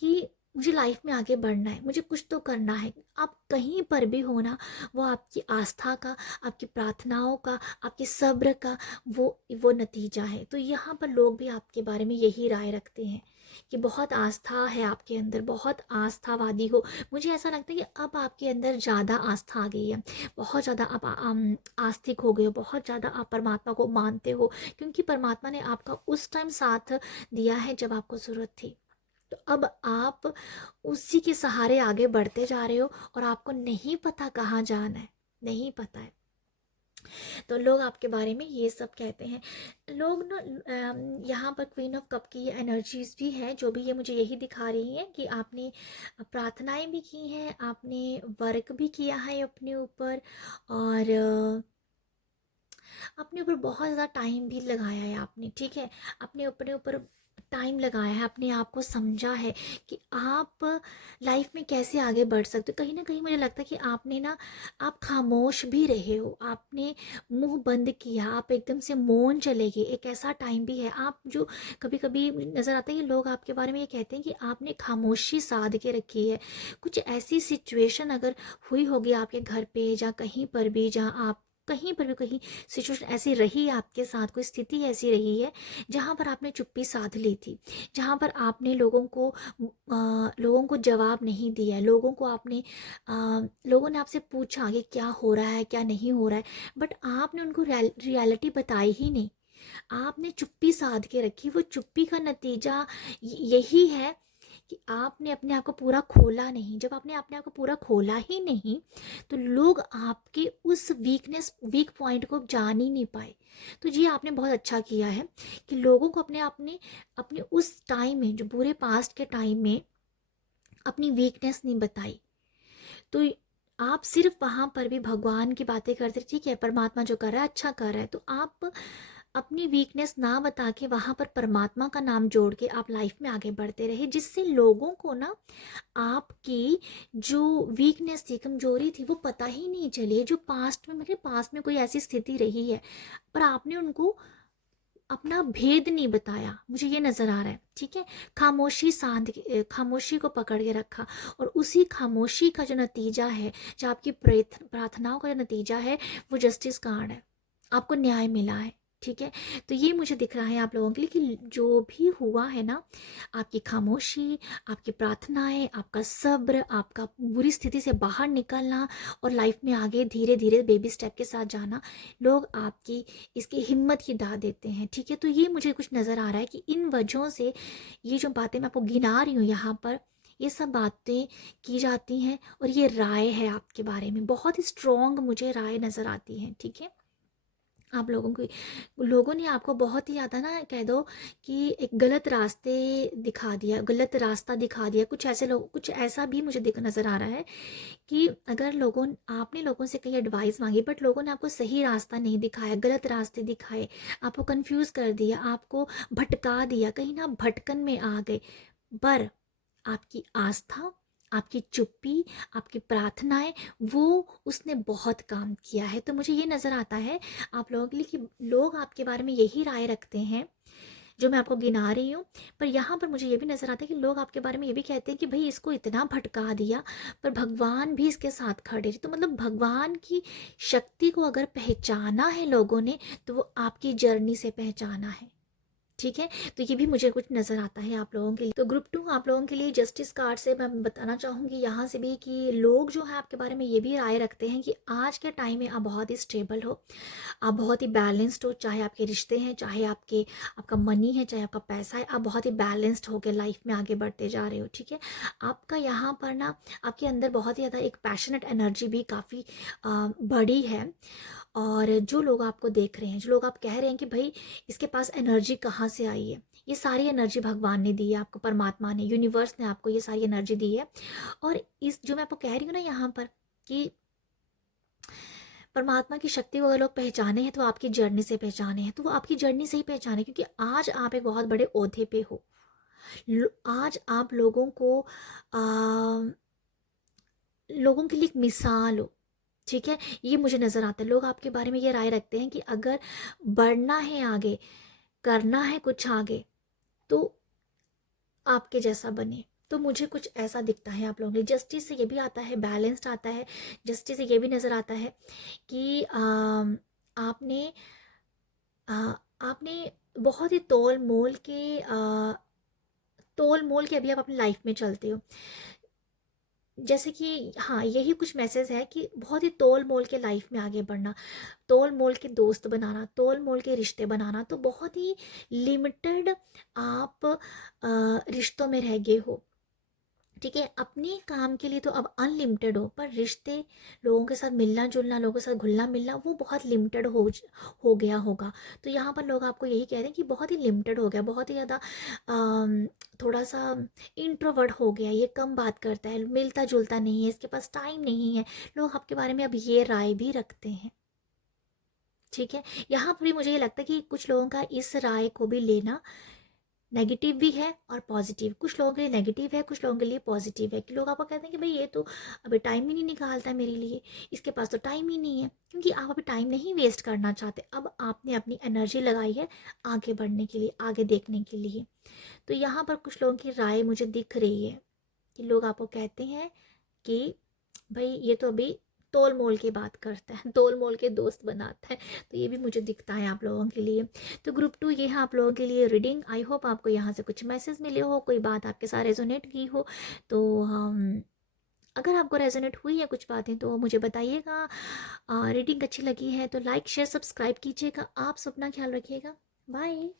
कि मुझे लाइफ में आगे बढ़ना है, मुझे कुछ तो करना है। आप कहीं पर भी हो ना, वो आपकी आस्था का, आपकी प्रार्थनाओं का, आपके सब्र का वो नतीजा है। तो यहाँ पर लोग भी आपके बारे में यही राय रखते हैं कि बहुत आस्था है आपके अंदर, बहुत आस्थावादी हो। मुझे ऐसा लगता है कि अब आपके अंदर ज़्यादा आस्था आ गई है, बहुत ज़्यादा आप आस्तिक हो गए हो, बहुत ज़्यादा आप परमात्मा को मानते हो, क्योंकि परमात्मा ने आपका उस टाइम साथ दिया है जब आपको ज़रूरत थी। तो अब आप उसी के सहारे आगे बढ़ते जा रहे हो, और आपको नहीं पता कहाँ जाना है, नहीं पता है। तो लोग आपके बारे में ये सब कहते हैं। लोग ना, यहाँ पर क्वीन ऑफ कप की ये एनर्जीज भी है, जो भी ये मुझे यही दिखा रही है कि आपने प्रार्थनाएं भी की हैं, आपने वर्क भी किया है अपने ऊपर, और अपने ऊपर बहुत ज़्यादा टाइम भी लगाया है आपने, ठीक है। अपने अपने ऊपर टाइम लगाया है, अपने आप को समझा है कि आप लाइफ में कैसे आगे बढ़ सकते हो। कहीं ना कहीं मुझे लगता है कि आपने ना, आप खामोश भी रहे हो, आपने मुंह बंद किया, आप एकदम से मौन चले गए। एक ऐसा टाइम भी है, आप जो कभी कभी नज़र आता है कि लोग आपके बारे में ये कहते हैं कि आपने खामोशी साध के रखी है। कुछ ऐसी सिचुएशन अगर हुई होगी आपके घर पे या कहीं पर भी, जहाँ आप कहीं पर भी, कहीं सिचुएशन ऐसी रही है आपके साथ, कोई स्थिति ऐसी रही है जहाँ पर आपने चुप्पी साध ली थी, जहाँ पर आपने लोगों को जवाब नहीं दिया, लोगों ने आपसे पूछा कि क्या हो रहा है, क्या नहीं हो रहा है, बट आपने उनको रियलिटी बताई ही नहीं, आपने चुप्पी साध के रखी। वो चुप्पी का नतीजा यही है कि आपने अपने आप को पूरा खोला नहीं। जब आपने अपने आप को पूरा खोला ही नहीं, तो लोग आपके उस वीक पॉइंट को जान ही नहीं पाए। तो ये आपने बहुत अच्छा किया है कि लोगों को अपने उस टाइम में, जो बुरे पास्ट के टाइम में, अपनी वीकनेस नहीं बताई। तो आप सिर्फ वहाँ पर भी भगवान की बातें करते, ठीक है, परमात्मा जो कर रहा है अच्छा कर रहा है, तो आप अपनी वीकनेस ना बता के वहाँ पर परमात्मा का नाम जोड़ के आप लाइफ में आगे बढ़ते रहे, जिससे लोगों को ना आपकी जो वीकनेस थी, कमजोरी थी, वो पता ही नहीं चली। जो पास्ट में कोई ऐसी स्थिति रही है, पर आपने उनको अपना भेद नहीं बताया, मुझे ये नज़र आ रहा है, ठीक है। खामोशी को पकड़ के रखा, और उसी खामोशी का जो नतीजा है, जो आपकी प्रार्थनाओं का जो नतीजा है, वो जस्टिस कार्ड है, आपको न्याय मिला है, ठीक है। तो ये मुझे दिख रहा है आप लोगों के लिए कि जो भी हुआ है ना, आपकी खामोशी, आपकी प्रार्थनाएं, आपका सब्र, आपका बुरी स्थिति से बाहर निकलना और लाइफ में आगे धीरे धीरे बेबी स्टेप के साथ जाना, लोग आपकी इसकी हिम्मत की दाद देते हैं, ठीक है। तो ये मुझे कुछ नज़र आ रहा है कि इन वजहों से ये जो बातें मैं आपको गिना रही हूँ यहाँ पर, ये सब बातें की जाती हैं और ये राय है आपके बारे में, बहुत ही स्ट्रॉन्ग मुझे राय नज़र आती है। ठीक है, आप लोगों ने आपको बहुत ही ज़्यादा ना कह दो कि एक गलत रास्ते दिखा दिया, गलत रास्ता दिखा दिया। कुछ ऐसे लोग, कुछ ऐसा भी मुझे दिख नज़र आ रहा है कि अगर आपने लोगों से कई एडवाइस मांगी बट लोगों ने आपको सही रास्ता नहीं दिखाया, गलत रास्ते दिखाए, आपको कंफ्यूज कर दिया, आपको भटका दिया, कहीं ना भटकन में आ गए। पर आपकी आस्था, आपकी चुप्पी, आपकी प्रार्थनाएं, वो उसने बहुत काम किया है। तो मुझे ये नज़र आता है आप लोगों के लिए कि लोग आपके बारे में यही राय रखते हैं जो मैं आपको गिना रही हूँ। पर यहाँ पर मुझे ये भी नज़र आता है कि लोग आपके बारे में ये भी कहते हैं कि भाई इसको इतना भटका दिया पर भगवान भी इसके साथ खड़े थे। तो मतलब भगवान की शक्ति को अगर पहचाना है लोगों ने तो वो आपकी जर्नी से पहचाना है। ठीक है, तो ये भी मुझे कुछ नज़र आता है आप लोगों के लिए। तो ग्रुप 2 आप लोगों के लिए जस्टिस कार्ड से मैं बताना चाहूँगी यहाँ से भी कि लोग जो है आपके बारे में ये भी राय रखते हैं कि आज के टाइम में आप बहुत ही स्टेबल हो, आप बहुत ही बैलेंस्ड हो, चाहे आपके रिश्ते हैं, चाहे आपका मनी है, चाहे आपका पैसा है, आप बहुत ही बैलेंस्ड होकर लाइफ में आगे बढ़ते जा रहे हो। ठीक है, आपका यहाँ पर ना आपके अंदर बहुत ही ज़्यादा एक पैशनेट एनर्जी भी काफ़ी बड़ी है। और जो लोग आपको देख रहे हैं, जो लोग आप कह रहे हैं कि भाई इसके पास एनर्जी कहाँ से आई है, ये सारी एनर्जी भगवान ने दी है आपको, परमात्मा ने, यूनिवर्स ने आपको ये सारी एनर्जी दी है। और इस जो मैं आपको कह रही हूँ ना यहाँ पर कि परमात्मा की शक्ति को अगर लोग पहचाने हैं तो आपकी जर्नी से पहचाने हैं, तो वो आपकी जर्नी से ही पहचाने, क्योंकि आज आप एक बहुत बड़े ओहदे पे हो। आज आप लोगों के लिए एक मिसाल हो। ठीक है, ये मुझे नज़र आता है। लोग आपके बारे में ये राय रखते हैं कि अगर बढ़ना है आगे, करना है कुछ आगे, तो आपके जैसा बने। तो मुझे कुछ ऐसा दिखता है आप लोगों के लिए। जस्टिस से ये भी आता है, बैलेंस्ड आता है। जस्टिस से ये भी नज़र आता है कि आपने आपने बहुत ही तोल मोल के अभी आप अपनी लाइफ में चलते हो। जैसे कि हाँ, यही कुछ मैसेज है कि बहुत ही तोल मोल के लाइफ में आगे बढ़ना, तोल मोल के दोस्त बनाना, तोल मोल के रिश्ते बनाना। तो बहुत ही लिमिटेड आप रिश्तों में रह गए हो। ठीक है, अपने काम के लिए तो अब अनलिमिटेड हो, पर रिश्ते, लोगों के साथ मिलना जुलना, लोगों के साथ घुलना मिलना, वो बहुत लिमिटेड हो गया होगा। तो यहाँ पर लोग आपको यही कह रहे हैं कि बहुत ही लिमिटेड हो गया, बहुत ही ज़्यादा थोड़ा सा इंट्रोवर्ट हो गया, ये कम बात करता है, मिलता जुलता नहीं है, इसके पास टाइम नहीं है। लोग आपके बारे में अब ये राय भी रखते हैं। ठीक है, यहाँ पर भी मुझे ये लगता है कि कुछ लोगों का इस राय को भी लेना नेगेटिव भी है और पॉजिटिव। कुछ लोगों के लिए नेगेटिव है, कुछ लोगों के लिए पॉजिटिव है कि लोग आपको कहते हैं कि भाई ये तो अभी टाइम ही नहीं निकालता मेरे लिए, इसके पास तो टाइम ही नहीं है, क्योंकि आप अभी टाइम नहीं वेस्ट करना चाहते। अब आपने अपनी एनर्जी लगाई है आगे बढ़ने के लिए, आगे देखने के लिए। तो यहाँ पर कुछ लोगों की राय मुझे दिख रही है कि लोग आपको कहते हैं कि भाई ये तो अभी तोल मोल की बात करता है, तोल मोल के दोस्त बनाता है। तो ये भी मुझे दिखता है आप लोगों के लिए। तो ग्रुप 2 ये है आप लोगों के लिए रीडिंग। आई होप आपको यहाँ से कुछ मैसेज मिले हो, कोई बात आपके साथ रेजोनेट की हो। तो हम अगर आपको रेजोनेट हुई है कुछ बातें तो मुझे बताइएगा। रीडिंग अच्छी लगी है तो लाइक शेयर सब्सक्राइब कीजिएगा। आप सब अपना ख्याल रखिएगा। बाय।